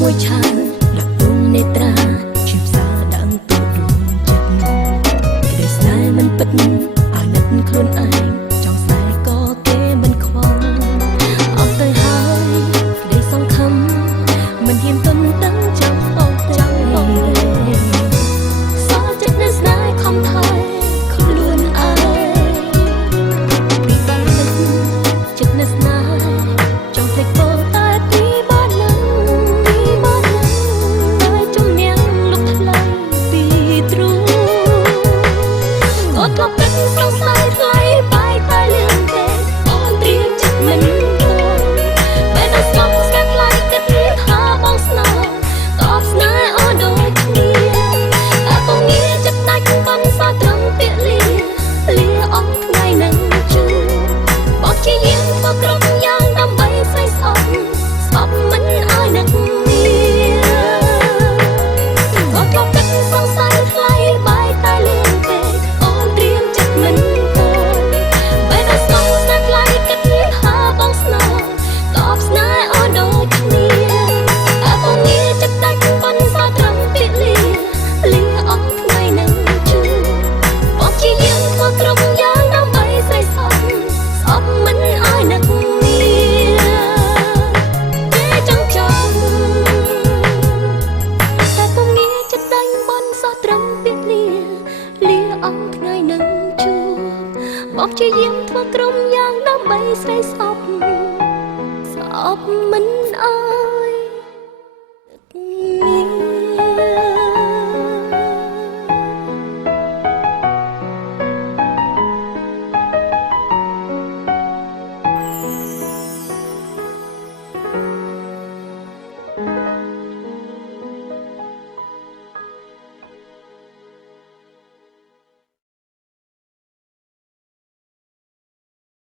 មួយឆាលកដងនេត្រាជាផ្សារដាក់ទូដួងចិត្តក្តីស្នេហ៍មិនពិតអាណិតខ្លួនឯងចង់ខ្សែក៏គេមិនខ្វល់អស់ទៅហើយក្តីសង្ឃឹមមិនហ៊ានទន់ដឹងចាំបងទេសល់ចិត្តនៅស្នេហ៍ខំថយខ្លួនឯងពីបានទឹកចិត្តនៅស្នេហ៍ចង់ភ្លេចបងតែពីបាននឹងតែជំនះលុបថ្លៃពីទ្រូងក៏ធ្លាប់គិតសង្ស័យថ្លៃបាយតែលឿនទេអូនត្រៀមចិត្តមិនធន់ពេលដល់ស្ងប់ស្ងាត់ថ្លៃគិតថាបងស្នេហ៍តបស្នេហ៍អូនដូចគ្នាតែបងងារចិត្តដាច់បានសត្រឹមពាក្យលាអស់ថ្ងៃនឹងជួបបងជាយាមធ្វើគ្រប់យ៉ាងដើម្បីស្អីស្អប់មិនឲ្យនឹកនេះក៏ធ្លាប់គិតសង្ស័យថ្លៃបាយតែលឿនពេកអូនត្រៀមចិត្តមិនធន់ពេលដល់ស្ងប់ស្ងាត់ថ្លៃគិតថាបងស្នេហ៍តបស្នេហ៍អូនដូចគ្នាតែបងងារចិត្តដាច់បានសត្រឹមពាក្យលាអស់ថ្ងៃនឹងជួបបងជាយាមធ្វើគ្រប់យ៉ាងដើម្បីស្អីស្អប់មិនឲ្យនឹកនេះតែចង់តែបងងារចិត្តដាច់បានសត្រឹមពាក្យលាអស់ថ្ងៃនឹងជួបបងជាយាមធ្វើគ្រប់យ៉ាងដើម្បីស្អីស្អប់មិនឲ្យ